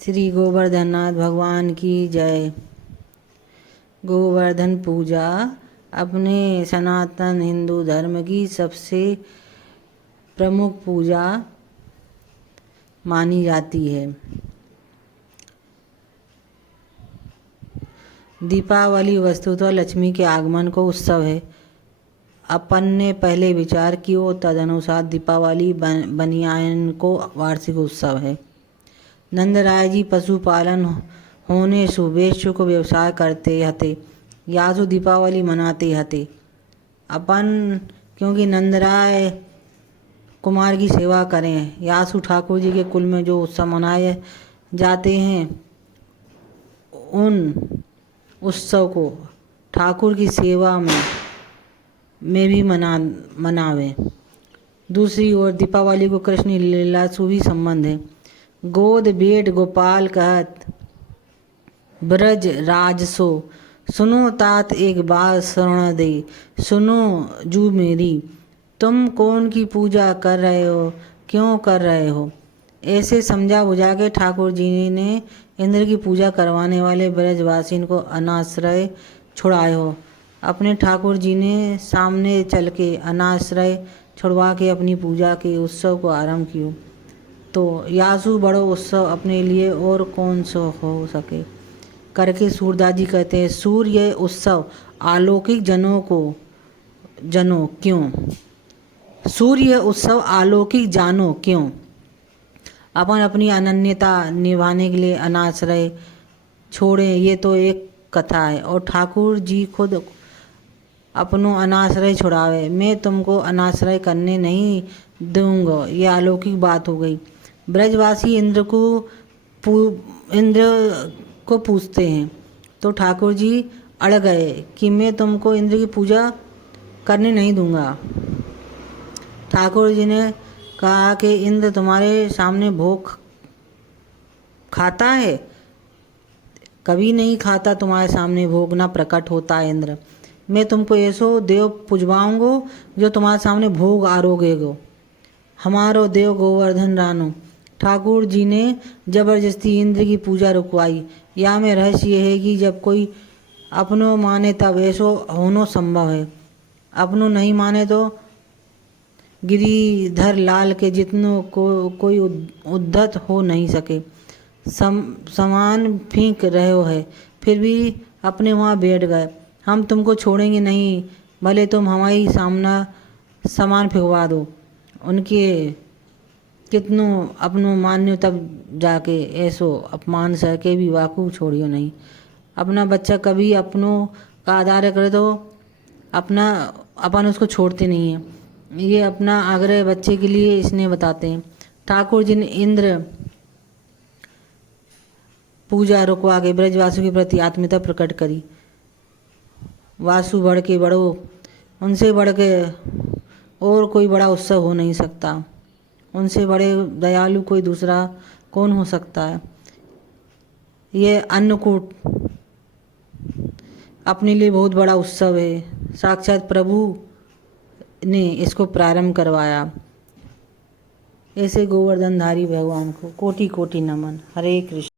श्री गोवर्धननाथ भगवान की जय। गोवर्धन पूजा अपने सनातन हिंदू धर्म की सबसे प्रमुख पूजा मानी जाती है। दीपावली वस्तुतः लक्ष्मी के आगमन को उत्सव है। अपन ने पहले विचार किया, तदनुसार दीपावली बनियान को वार्षिक उत्सव है। नंदराय जी पशुपालन होने शुभेच्छु को व्यवसाय करते हते, यासु दीपावली मनाते हते। अपन क्योंकि नंदराय कुमार की सेवा करें, यासु ठाकुर जी के कुल में जो उत्सव मनाए जाते हैं, उन उत्सव को ठाकुर की सेवा में भी मनावें। दूसरी ओर दीपावली को कृष्ण लीला से भी संबंध है। गोद बेट गोपाल कहत ब्रज राजसो, सुनो तात एक बात शरण दे, सुनो जू मेरी, तुम कौन की पूजा कर रहे हो, क्यों कर रहे हो। ऐसे समझा बुझा के ठाकुर जी ने इंद्र की पूजा करवाने वाले ब्रजवासियों को अनाश्रय छुड़ाए हो। अपने ठाकुर जी ने सामने चल के अनाश्रय छुड़वा के अपनी पूजा के उत्सव को आरंभ किया। तो यासु बड़ो उत्सव अपने लिए और कौन सा हो सके करके सूरदास जी कहते हैं, सूर्य उत्सव अलौकिक जनो क्यों, सूर्य उत्सव अलौकिक जानो क्यों। अपन अपनी अनन्यता निभाने के लिए अनाश्रय छोड़ें, ये तो एक कथा है। और ठाकुर जी खुद अपनों अनाश्रय छुड़ावे, मैं तुमको अनाश्रय करने नहीं दूंगा, ये अलौकिक बात हो गई। ब्रजवासी इंद्र को पूछते हैं तो ठाकुर जी अड़ गए कि मैं तुमको इंद्र की पूजा करने नहीं दूंगा। ठाकुर जी ने कहा कि इंद्र तुम्हारे सामने भोग खाता है, कभी नहीं खाता तुम्हारे सामने भोग, ना प्रकट होता है इंद्र। मैं तुमको ऐसो देव पुजवाऊंगो जो तुम्हारे सामने भोग आरोगेगो, हमारो देव गोवर्धन रानो। ठाकुर जी ने जबरदस्ती इंद्र की पूजा रुकवाई। या में रहस्य ये है कि जब कोई अपनों माने तब ऐसो होना संभव है, अपनों नहीं माने तो गिरिधर लाल के जितनों कोई उद्धत हो नहीं सके। समान फींक रहे हो है, फिर भी अपने वहाँ बैठ गए। हम तुमको छोड़ेंगे नहीं, भले तुम हमारी सामना सामान फेंकवा दो। उनके कितनों अपनों मान्यो तब जाके ऐसो अपमान सह के भी वाकू छोड़ियो नहीं। अपना बच्चा कभी अपनों का आदर करे तो अपन उसको छोड़ते नहीं है। ये अपना आग्रह बच्चे के लिए इसने बताते हैं। ठाकुर जी ने इंद्र पूजा रुकवा के ब्रजवासु के प्रति आत्मीयता प्रकट करी। वासु बढ़ के बड़ो, उनसे बढ़ के और कोई बड़ा उत्सव हो नहीं सकता, उनसे बड़े दयालु कोई दूसरा कौन हो सकता है। ये अन्नकूट अपने लिए बहुत बड़ा उत्सव है, साक्षात प्रभु ने इसको प्रारंभ करवाया। ऐसे गोवर्धनधारी भगवान को कोटि कोटि नमन। हरे कृष्ण।